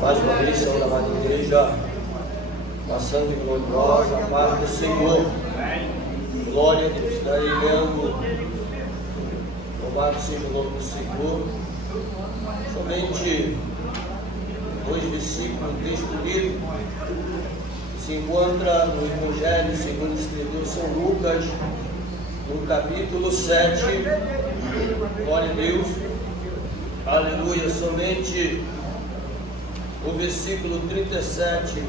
Mais uma vez, Senhor, amada igreja, passando de gloriosa a paz do Senhor. Glória a Deus. Estarei lendo, louvado seja o nome do Senhor, somente 2 versículos do texto bíblico que se encontra no Evangelho segundo escreveu São Lucas, no capítulo 7. Glória a Deus. Aleluia. Somente o versículo 37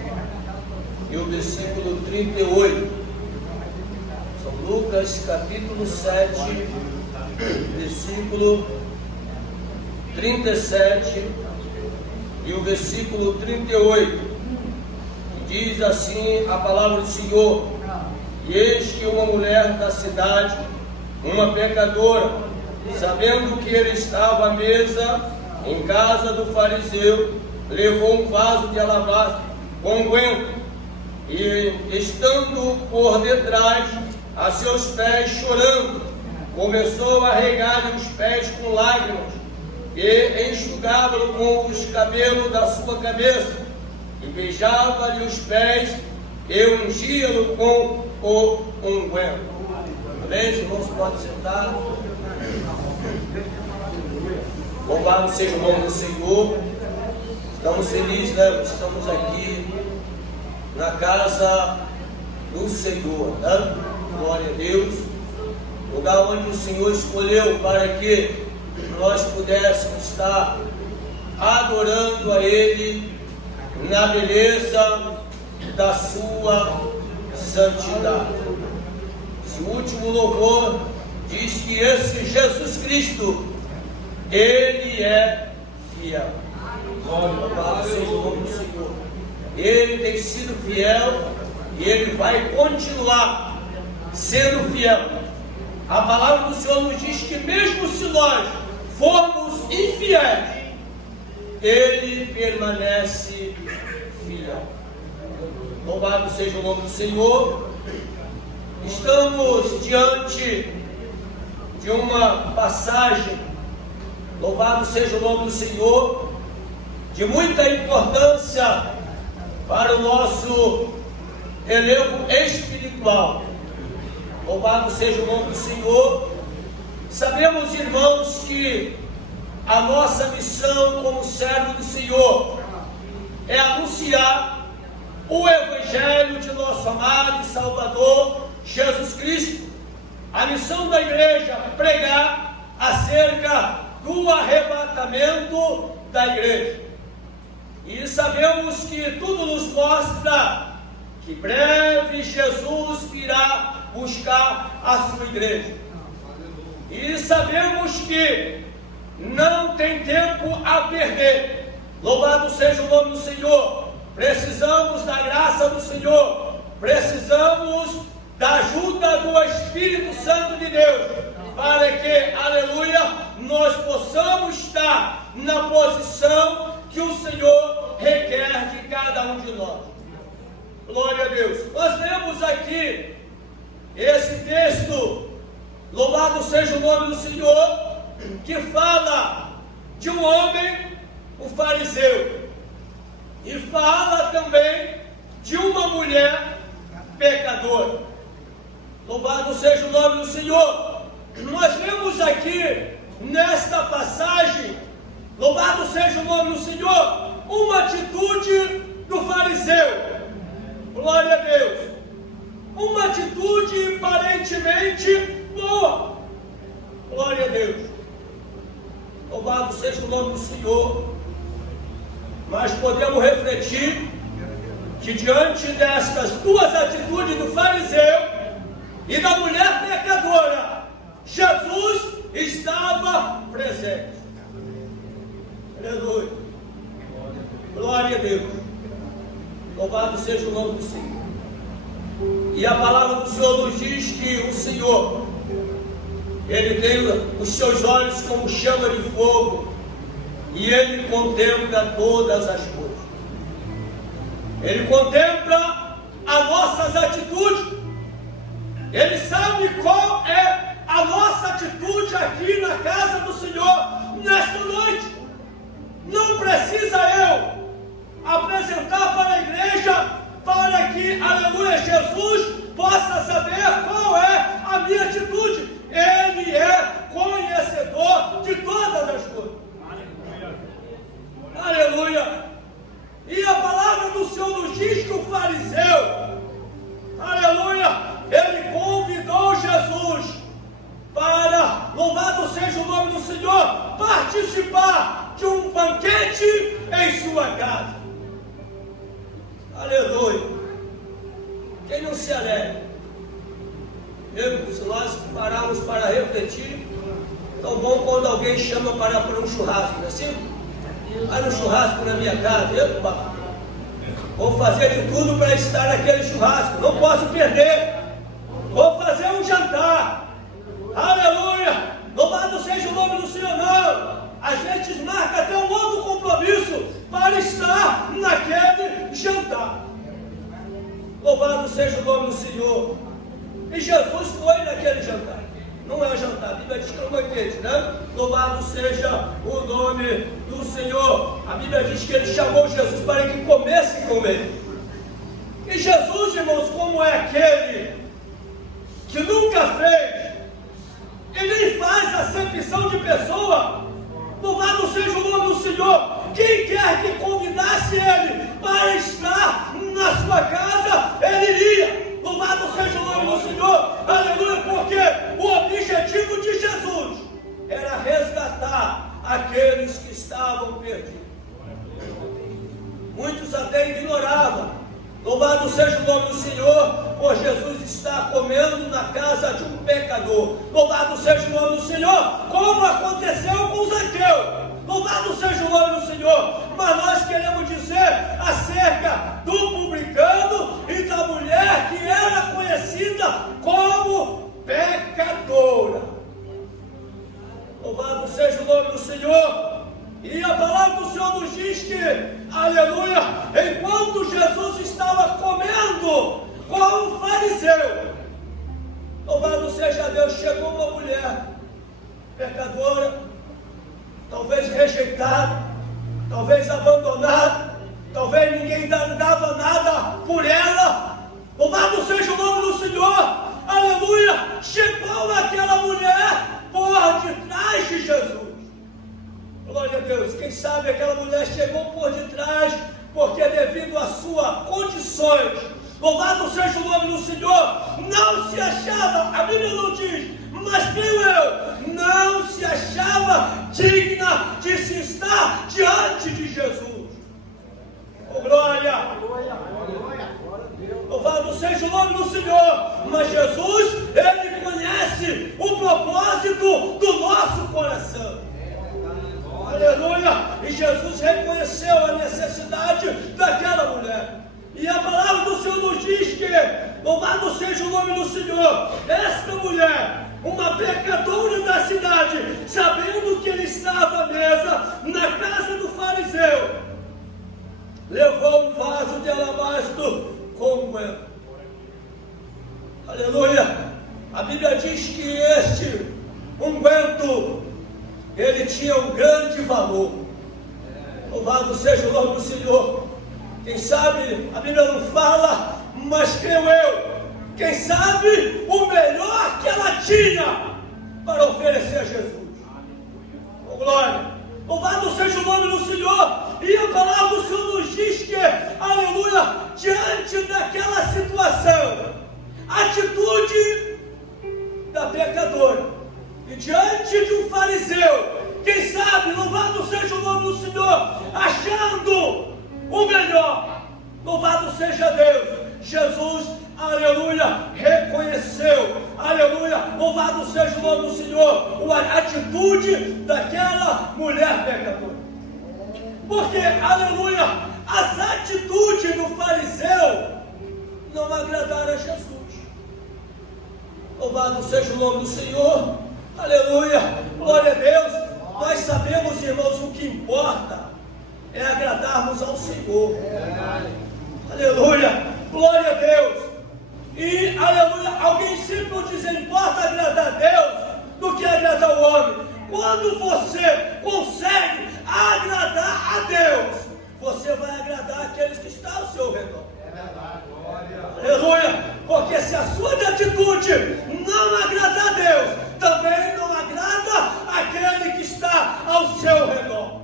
e o versículo 38. São Lucas, capítulo 7, versículo 37 e o versículo 38. Que diz assim a palavra do Senhor: E eis que uma mulher da cidade, uma pecadora, sabendo que ele estava à mesa em casa do fariseu, levou um vaso de alabastro com unguento, e estando por detrás a seus pés chorando, começou a regar-lhe os pés com lágrimas, e enxugava-lhe com os cabelos da sua cabeça, e beijava-lhe os pés, e ungia-lhe com o unguento. Amém? Os irmãos podem sentar. Louvado seja o nome do Senhor. Estamos felizes, né? Estamos aqui na casa do Senhor, né? Glória a Deus. Lugar onde o Senhor escolheu para que nós pudéssemos estar adorando a Ele na beleza da sua santidade. Esse último louvor diz que esse Jesus Cristo, Ele é fiel. Louvado seja o nome do Senhor. Ele tem sido fiel e Ele vai continuar sendo fiel. A palavra do Senhor nos diz que mesmo se nós formos infiéis, Ele permanece fiel. Louvado seja o nome do Senhor. Estamos diante de uma passagem, louvado seja o nome do Senhor, de muita importância para o nosso relevo espiritual. Louvado seja o nome do Senhor. Sabemos, irmãos, que a nossa missão como servo do Senhor é anunciar o Evangelho de nosso amado e Salvador Jesus Cristo. A missão da igreja é pregar acerca do arrebatamento da igreja. E sabemos que tudo nos mostra que breve Jesus virá buscar a sua igreja. E sabemos que não tem tempo a perder. Louvado seja o nome do Senhor. Precisamos da graça do Senhor. Precisamos da ajuda do Espírito Santo de Deus, para que, aleluia, nós possamos estar na posição que o Senhor requer de cada um de nós. Glória a Deus. Nós lemos aqui esse texto, louvado seja o nome do Senhor, que fala de um homem, um fariseu, e fala também de uma mulher pecadora. Louvado seja o nome do Senhor. Nós vemos aqui nesta passagem, louvado seja o nome do Senhor, uma atitude do fariseu. Glória a Deus. Uma atitude aparentemente boa. Glória a Deus. Louvado seja o nome do Senhor. Mas podemos refletir que diante destas duas atitudes do fariseu e da mulher pecadora, Jesus estava presente. Aleluia. Glória a Deus. Louvado seja o nome do Senhor. E a palavra do Senhor nos diz que o Senhor, Ele tem os seus olhos como chama de fogo, e Ele contempla todas as coisas. Ele contempla as nossas atitudes. Ele sabe qual é a nossa atitude aqui na casa do Senhor nesta noite. Não precisa eu apresentar para a igreja, para que, aleluia, Jesus possa saber qual é a minha atitude. Ele é conhecedor de todas as coisas. Aleluia. E a palavra do Senhor nos diz que o fariseu, aleluia, ele convidou Jesus para, louvado seja o nome do Senhor, participar de um banquete em sua casa. Aleluia. Quem não se alegra? Se nós pararmos para refletir, tão bom quando alguém chama para um churrasco, não é assim? Vai no churrasco na minha casa, epa, vou fazer de tudo para estar naquele churrasco, não posso perder, vou fazer um jantar, aleluia, louvado seja o nome do Senhor. Não, a gente marca até um outro compromisso para estar naquele jantar, louvado seja o nome do Senhor. E Jesus foi naquele jantar. Não é um jantar, a Bíblia diz que é um banquete, né? Louvado seja o nome do Senhor. A Bíblia diz que ele chamou Jesus para que comesse com ele. E Jesus, irmãos, como é aquele que nunca fez e nem faz acepção de pessoa, louvado seja o nome do Senhor. Quem quer que convidasse ele para estar na sua casa, ele iria. Louvado seja o nome do Senhor, aleluia, porque o objetivo de Jesus era resgatar aqueles que estavam perdidos. Muitos até ignoravam. Louvado seja o nome do Senhor, por Jesus estar comendo na casa de um pecador. Louvado seja o nome do Senhor, como aconteceu com Zaqueu. Louvado seja o nome do Senhor. Mas nós queremos dizer acerca do publicano e da mulher que era conhecida como pecadora. Louvado seja o nome do Senhor. E a palavra do Senhor nos diz que, aleluia, enquanto Jesus estava comendo com o fariseu, louvado seja Deus, chegou uma mulher pecadora, talvez rejeitada, talvez abandonada, talvez ninguém dava nada por ela. Louvado seja o nome do Senhor, aleluia. Chegou aquela mulher por detrás de Jesus. Glória a Deus. Quem sabe aquela mulher chegou por detrás porque devido às suas condições, louvado seja o nome do Senhor, não se achava, a Bíblia não diz, mas creio eu, não se achava digna de se estar diante de Jesus. Oh, glória! Louvado seja o nome do Senhor. Mas Jesus, Ele conhece o propósito do nosso coração. Aleluia! E Jesus reconheceu a necessidade daquela mulher. E a palavra do Senhor nos diz que, louvado seja o nome do Senhor, esta mulher, uma pecadora da cidade, sabendo que ele estava à mesa na casa do fariseu, levou um vaso de alabastro com unguento. Aleluia! A Bíblia diz que este unguento, ele tinha um grande valor. Louvado seja o nome do Senhor. Quem sabe, a Bíblia não fala, mas creio eu, quem sabe o melhor que ela tinha para oferecer a Jesus. Oh, glória! Louvado seja o nome do Senhor. E a palavra do Senhor nos diz que, aleluia, diante daquela situação, a atitude da pecadora e diante de um fariseu, quem sabe, louvado seja o nome do Senhor, achando o melhor, louvado seja Deus, Jesus, aleluia, reconheceu, aleluia, louvado seja o nome do Senhor, a atitude daquela mulher pecadora. Porque, aleluia, as atitudes do fariseu não agradaram a Jesus. Louvado seja o nome do Senhor, aleluia, glória a Deus. Nós sabemos, irmãos, o que importa é agradarmos ao Senhor. Aleluia, glória a Deus. E, aleluia, alguém sempre nos diz, importa agradar a Deus do que agradar o homem. Quando você consegue agradar a Deus, você vai agradar aqueles que estão ao seu redor. Aleluia! Porque se a sua atitude não agradar a Deus, também não agrada aquele que está ao seu redor.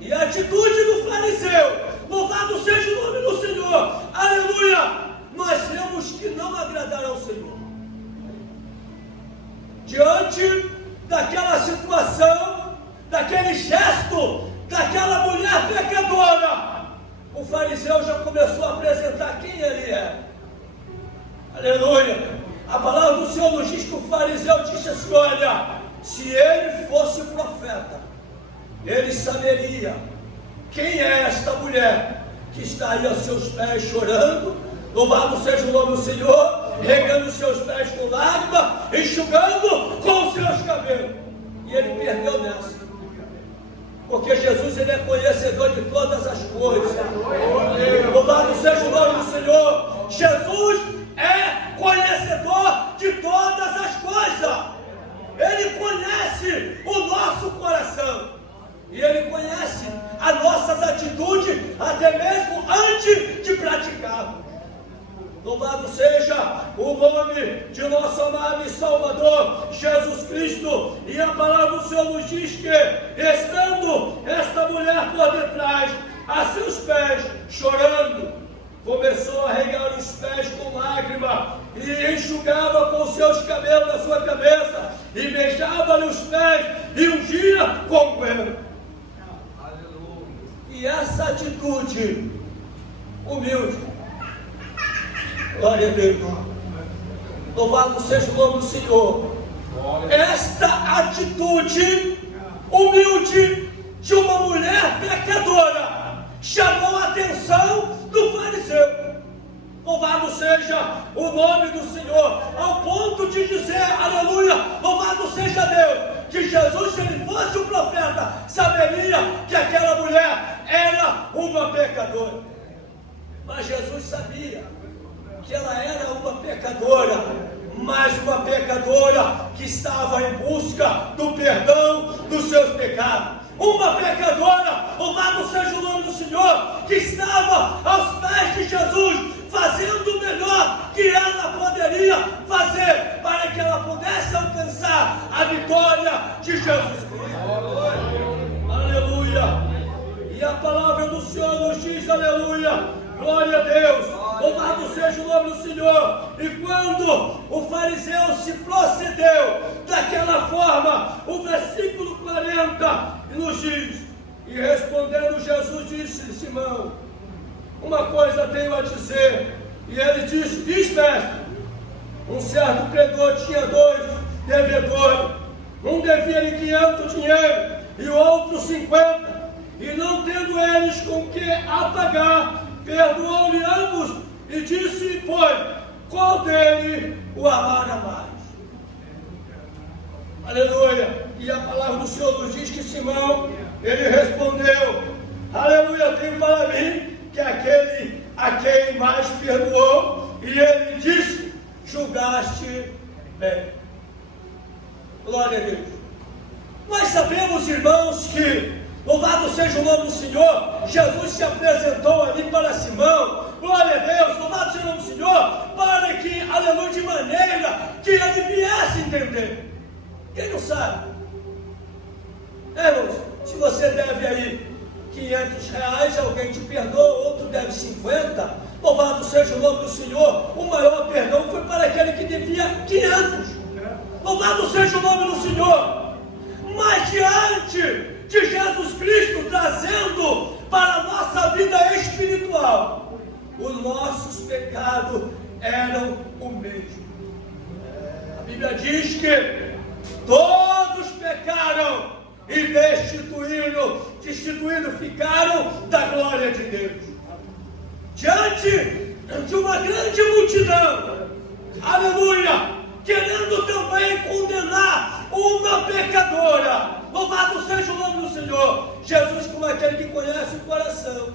E a atitude do fariseu, louvado seja o nome do Senhor, aleluia! Nós temos que não agradar ao Senhor. Diante daquela situação, daquele gesto, daquela mulher pecadora, o fariseu já começou a apresentar quem ele é. Aleluia! A palavra do Senhor nos diz que o fariseu disse assim: olha, se ele fosse profeta, ele saberia quem é esta mulher que está aí aos seus pés chorando, louvado seja o nome do Senhor, regando os seus pés com lágrimas, enxugando com os seus cabelos. E ele perdeu nessa. Porque Jesus, ele é conhecedor de todas as coisas. Louvado seja o nome do Senhor. Jesus é conhecedor de todas as coisas. Ele conhece o nosso coração. E ele conhece as nossas atitudes, até mesmo antes de praticarmos. Louvado seja o nome de nosso amado e Salvador, Jesus Cristo. E a palavra do Senhor nos diz que, estando esta mulher por detrás, a seus pés, chorando, começou a regar os pés com lágrima, e enxugava com seus cabelos da sua cabeça, e beijava-lhe os pés, e ungia com coelho. E essa atitude humilde, glória a Deus, louvado seja o nome do Senhor. Esta atitude humilde de uma mulher pecadora chamou a atenção do fariseu. Louvado seja o nome do Senhor, ao ponto de dizer, aleluia, louvado seja Deus, que Jesus, se ele fosse um profeta, saberia que aquela mulher era uma pecadora. Mas Jesus sabia que ela era uma pecadora, mas uma pecadora que estava em busca do perdão dos seus pecados. Uma pecadora, louvado seja o nome do Senhor, que estava aos pés de Jesus, fazendo o melhor que ela poderia fazer, para que ela pudesse alcançar a vitória de Jesus Cristo. Aleluia! E a palavra do Senhor nos diz, aleluia, glória a Deus, louvado seja o nome do Senhor. E quando o fariseu se procedeu daquela forma, o versículo 40 nos diz: e respondendo Jesus disse: Simão, uma coisa tenho a dizer. E ele disse: diz, mestre. Um certo credor tinha 2 devedores, um devia-lhe 500 dinheiro e o outro 50, e não tendo eles com que apagar, perdoou-lhe ambos, e disse: pois, qual dele o amara mais? Aleluia! E a palavra do Senhor nos diz que Simão, ele respondeu, aleluia, tenho para mim que aquele a quem mais perdoou, e ele disse: julgaste bem. Glória a Deus. Nós sabemos, irmãos, que, louvado seja o nome do Senhor, Jesus se apresentou ali para Simão, glória a Deus, louvado seja o nome do Senhor, para que, aleluia, de maneira que ele viesse entender. Quem não sabe? Irmãos, se você deve aí 500 reais, alguém te perdoa, outro deve 50, louvado seja o nome do Senhor, o maior perdão foi para aquele que devia 500, louvado seja o nome do Senhor. Mas diante de Jesus Cristo trazendo para a nossa vida espiritual, os nossos pecados eram o mesmo. A Bíblia diz que todos pecaram e destituídos ficaram da glória de Deus. Diante de uma grande multidão, aleluia, querendo também condenar uma pecadora, louvado seja o nome do Senhor, Jesus, como aquele que conhece o coração,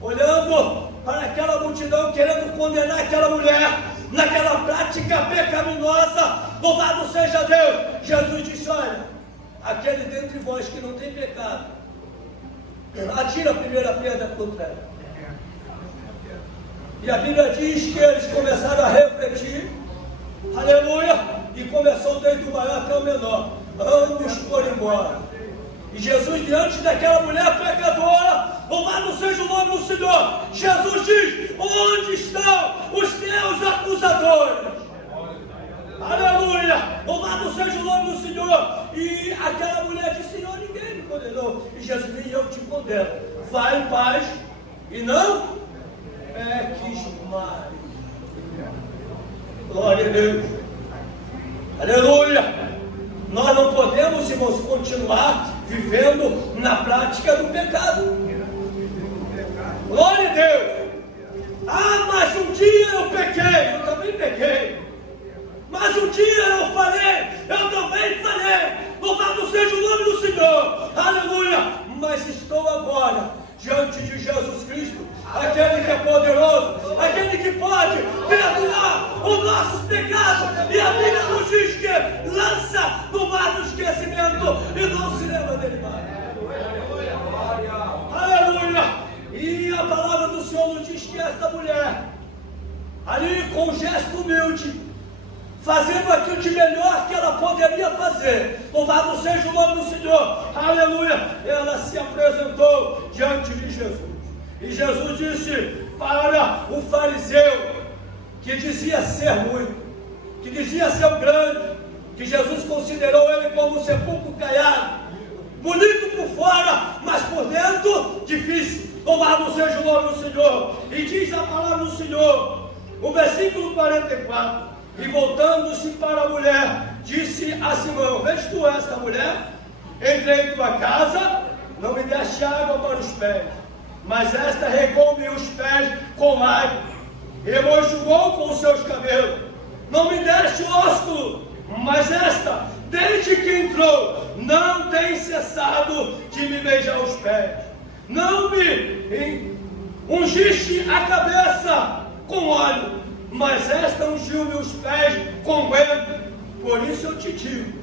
olhando para aquela multidão, querendo condenar aquela mulher naquela prática pecaminosa, louvado seja Deus, Jesus disse: olha, aquele dentre vós que não tem pecado, Atira a primeira pedra contra ela. E a Bíblia diz que eles começaram a refletir, aleluia, e começou desde o maior até o menor. Ambos foram embora. E Jesus, diante daquela mulher pecadora, louvado seja o nome do Senhor, Jesus diz: onde estão os teus acusadores? Aleluia, louvado seja o nome do Senhor. E aquela mulher disse: Senhor, ninguém me condenou. E Jesus: nem eu te condeno. Vai em paz e não peques mais. Glória a Deus. Aleluia. Nós não podemos, irmãos, continuar vivendo na prática do pecado. Glória a Deus. Ah, mas um dia eu pequei. Eu também pequei. Mas um dia eu falei. Eu também falei. Louvado seja o nome do Senhor. Aleluia. Mas estou agora diante de Jesus Cristo, aquele que é poderoso, aquele que pode perdoar os nossos pecados. E a Bíblia nos diz que lança no mar do esquecimento e não se lembra dele mais. Aleluia. E a palavra do Senhor nos diz que esta mulher, ali com um gesto humilde, fazendo aquilo de melhor que ela poderia fazer, louvado seja o nome do Senhor, aleluia, ela se apresentou diante de Jesus. E Jesus disse para o fariseu, que dizia ser muito, que dizia ser um grande, que Jesus considerou ele como um sepulcro caiado, bonito por fora, mas por dentro difícil. Louvado seja o nome do Senhor. E diz a palavra do Senhor, o versículo 44: e voltando-se para a mulher, disse a Simão: vês tu esta mulher? Entrei em tua casa, não me deste água para os pés, mas esta regou-me os pés com água, e me enxugou com os seus cabelos. Não me deste ósculo, mas esta, desde que entrou, não tem cessado de me beijar os pés. Não me ungiste a cabeça com óleo, mas esta ungiu-me os pés com ungüento. Por isso eu te digo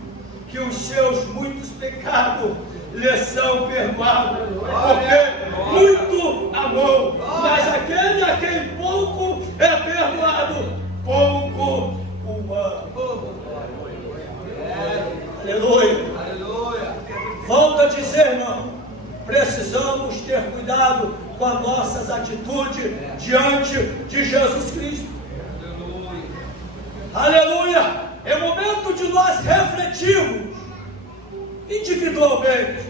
que os seus muitos pecados lhe são perdoados, porque muito amou. Mas aquele a quem pouco é perdoado, pouco o ama. Aleluia. Volto a dizer, irmão, precisamos ter cuidado com as nossas atitudes diante de Jesus Cristo. Aleluia. É momento de nós refletirmos individualmente.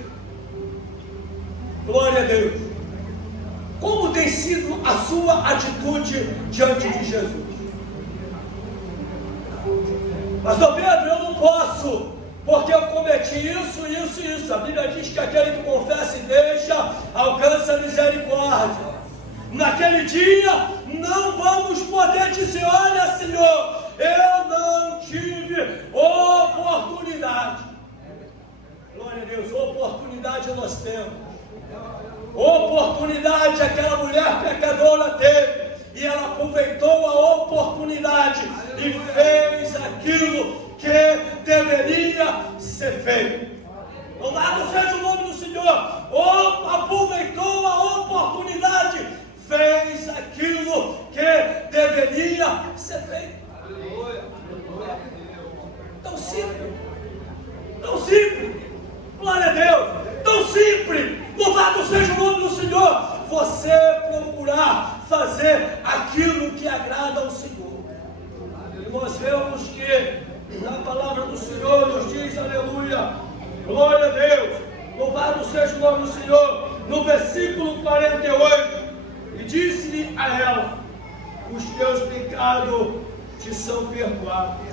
Glória a Deus. Como tem sido a sua atitude diante de Jesus? Pastor Pedro, eu não posso, porque eu cometi isso. A Bíblia diz que aquele que confessa e deixa, alcança misericórdia. Naquele dia, não vamos poder dizer: olha, Senhor, eu não tive oportunidade. Glória a Deus, oportunidade nós temos. Oportunidade aquela mulher pecadora teve, e ela aproveitou a oportunidade e fez aquilo que deveria ser feito. Louvado seja o nome do Senhor. Aproveitou a oportunidade, fez aquilo que deveria ser feito. Tão simples, tão simples. Glória a Deus, tão simples. Louvado seja o nome do Senhor. Você procurar fazer aquilo que agrada ao Senhor. E nós vemos que na palavra do Senhor nos diz, aleluia, glória a Deus, louvado seja o nome do Senhor, no versículo 48, e disse-lhe a ela: os teus pecados te são perdoados.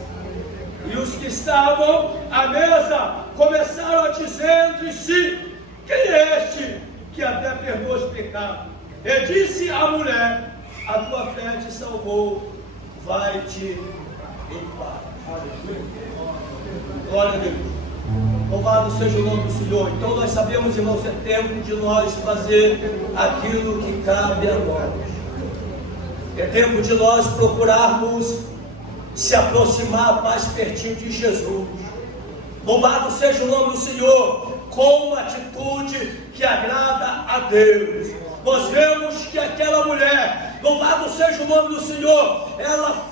E os que estavam à mesa começaram a dizer entre si: quem é este que até perdoa os pecados? E disse a mulher: a tua fé te salvou, vai-te em paz. Glória a Deus. Louvado seja o nome do Senhor. Então nós sabemos, irmãos, é tempo de nós fazer aquilo que cabe a nós. É tempo de nós procurarmos se aproximar mais pertinho de Jesus. Louvado seja o nome do Senhor. com uma atitude que agrada a Deus. Nós vemos que aquela mulher, louvado seja o nome do Senhor, ela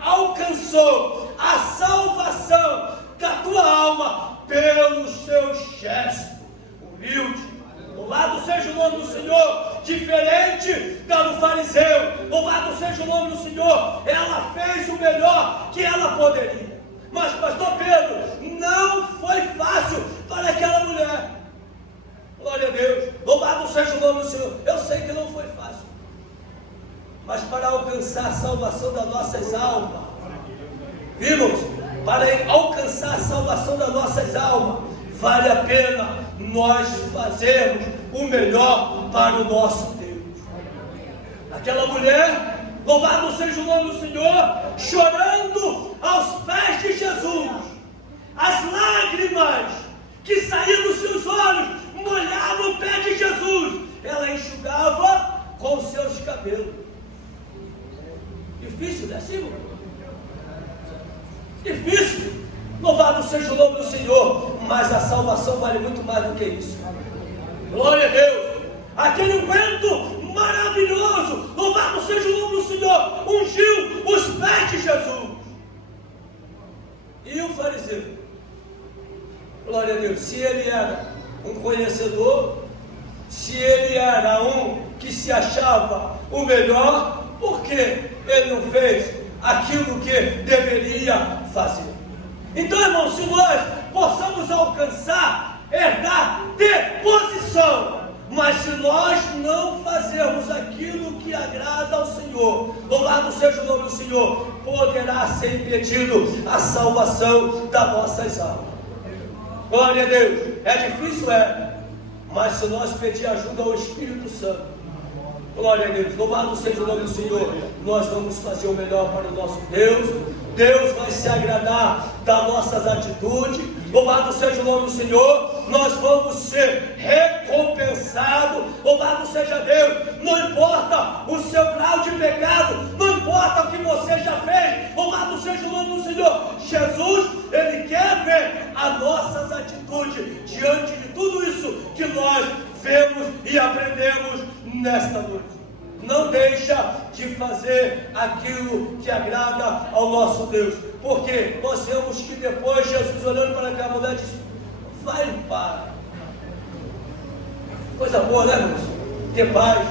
alcançou a salvação da tua alma pelo seu gesto humilde. Louvado seja o nome do Senhor, diferente da do fariseu. Louvado seja o nome do Senhor, ela fez o melhor que ela poderia. Mas, pastor Pedro, não foi fácil para aquela mulher. Glória a Deus, louvado seja o nome do Senhor. Eu sei que não foi fácil, mas para alcançar a salvação das nossas almas, vimos? Para alcançar a salvação das nossas almas, vale a pena nós fazermos o melhor para o nosso Deus. Aquela mulher, louvado seja o nome do Senhor, chorando aos pés de Jesus, as lágrimas que saíam dos seus olhos molhavam o pé de Jesus, ela enxugava com os seus cabelos. Difícil, né, Senhor? Difícil. Louvado seja o nome do Senhor, mas a salvação vale muito mais do que isso. Glória a Deus. Aquele ungüento maravilhoso, louvado seja o nome do Senhor, ungiu os pés de Jesus. E o fariseu? Glória a Deus. Se ele era um conhecedor, se ele era um que se achava o melhor, por que ele não fez aquilo que deveria fazer? Então, irmãos, se nós possamos alcançar, herdar, ter posição, mas se nós não fazermos aquilo que agrada ao Senhor, louvado seja o nome do Senhor, poderá ser impedido a salvação das nossas almas. Glória a Deus. É difícil, mas se nós pedir ajuda ao Espírito Santo, glória a Deus, louvado seja o nome do Senhor, nós vamos fazer o melhor para o nosso Deus. Deus vai se agradar das nossas atitudes, louvado seja o nome do Senhor, nós vamos ser recompensados, louvado seja Deus. Não importa o seu grau de pecado, não importa o que você já fez, louvado seja o nome do Senhor. Jesus, Ele quer ver as nossas atitudes diante de tudo isso que nós vemos e aprendemos nesta noite. Não deixa de fazer aquilo que agrada ao nosso Deus, porque nós vemos que depois Jesus olhando para aquela mulher disse: vai em paz. Coisa boa, né, irmãos? Ter paz.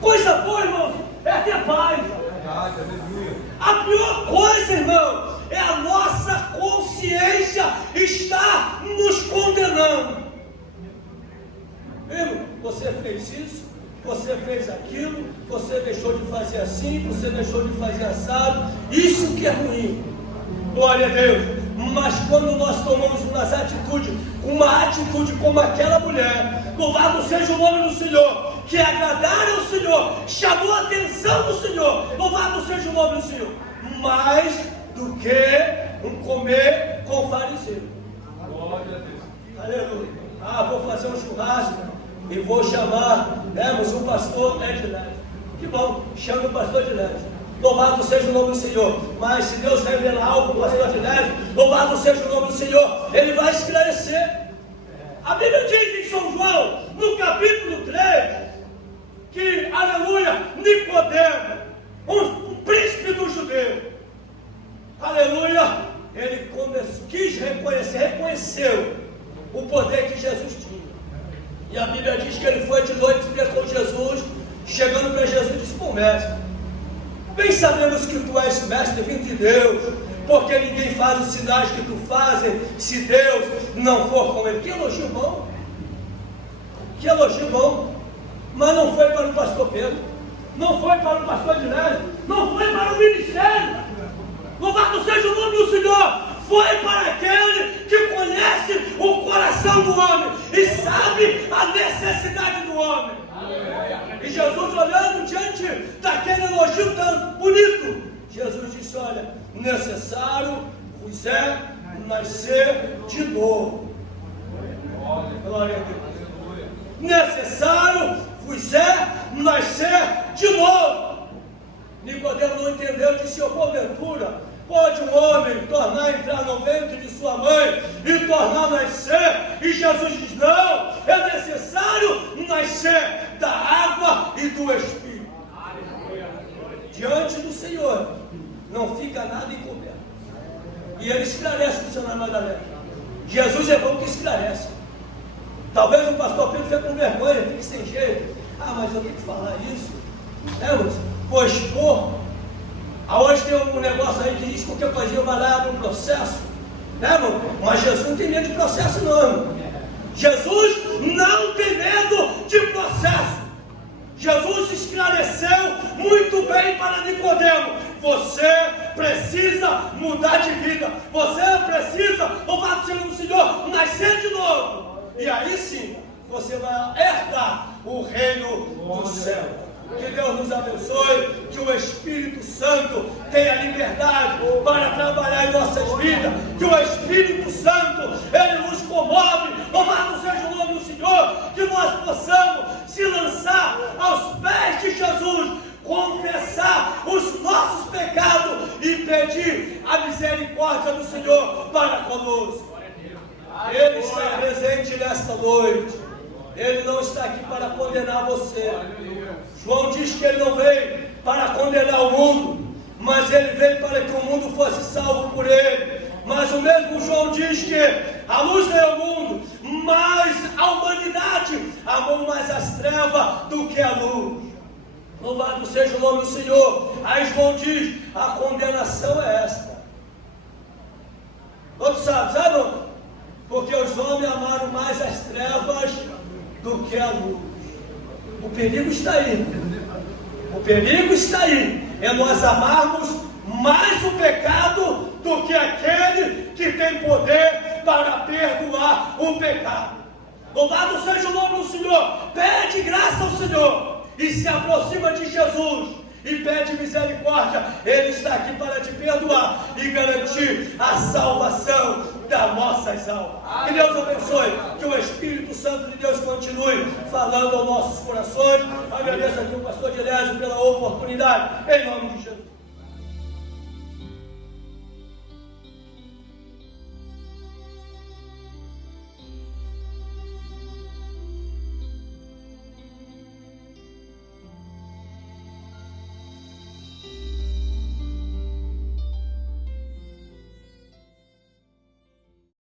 Coisa boa, irmãos, é ter paz. A pior coisa, irmão, é a nossa consciência estar nos condenando. Irmão, você fez isso, você fez aquilo, você deixou de fazer assim, você deixou de fazer assado, isso que é ruim. Glória a Deus. Mas quando nós tomamos uma atitude como aquela mulher, louvado seja o nome do Senhor, que agradar ao Senhor, chamou a atenção do Senhor, louvado seja o nome do Senhor, mais do que um comer com fariseu. Glória a Deus. Aleluia. Vou fazer um churrasco e vou chamar, o pastor Edilésio. Que bom, chame o pastor Edilésio. Louvado seja o nome do Senhor. Mas se Deus revelar algo para o pastor Edilésio, louvado seja o nome do Senhor, Ele vai esclarecer. A Bíblia diz em São João, no capítulo 3, que, aleluia, Nicodemo, um príncipe do judeu, aleluia, ele reconheceu o poder que Jesus tinha. E a Bíblia diz que ele foi de noite ter com Jesus, chegando para Jesus e disse: bom mestre, bem sabemos que tu és mestre vindo de Deus, porque ninguém faz os sinais que tu fazes, se Deus não for com ele. Que elogio bom! Que elogio bom! Mas não foi para o pastor Pedro, não foi para o pastor Edilésio, não foi para o ministério. Louvado seja o nome do Senhor! Foi para aquele que conhece o coração do homem e sabe a necessidade do homem. E Jesus, olhando diante daquele elogio tão bonito, Jesus disse: olha, necessário vos é nascer de novo. Glória a Deus. Necessário vos é nascer de novo. Nicodemo não entendeu e disse: porventura, pode um homem entrar no ventre de sua mãe e tornar a nascer? E Jesus diz: não, é necessário nascer da água e do Espírito. Diante do Senhor não fica nada encoberto. E ele esclarece o dicionário Madalena. Jesus é bom que esclarece. Talvez o pastor Pedro fique com vergonha, fique sem jeito. Mas eu tenho que falar isso. Vou expor. Hoje tem um negócio aí que diz que qualquer coisinha vai lá no processo. Mas Jesus não tem medo de processo, não. Jesus não tem medo de processo. Jesus esclareceu muito bem para Nicodemo: você precisa mudar de vida, você precisa, louvado seja o Senhor, nascer de novo, e aí sim você vai herdar o reino do céu. Que Deus nos abençoe, que o Espírito Santo tenha liberdade para trabalhar em nossas vidas, que o Espírito Santo, ele nos comove, louvado seja o nome do Senhor, que nós possamos se lançar aos pés de Jesus, confessar os nossos pecados e pedir a misericórdia do Senhor para conosco. Ele está presente nesta noite. Ele não está aqui para condenar você. João diz que ele não veio para condenar o mundo, mas ele veio para que o mundo fosse salvo por ele. Mas o mesmo João diz que a luz veio ao mundo, mas a humanidade amou mais as trevas do que a luz. Louvado seja o nome do Senhor. Aí João diz: a condenação é esta. Todos sabem não? Porque os homens amaram mais as trevas do que a luz. O perigo está aí. O perigo está aí. É nós amarmos mais o pecado do que aquele que tem poder para perdoar o pecado. Louvado seja o nome do Senhor. Pede graça ao Senhor e se aproxima de Jesus e pede misericórdia. Ele está aqui para te perdoar e garantir a salvação das nossas almas. Que Deus abençoe, que o Espírito Santo de Deus continue falando aos nossos corações. Agradeço aqui o pastor Dilésio pela oportunidade, em nome de Jesus.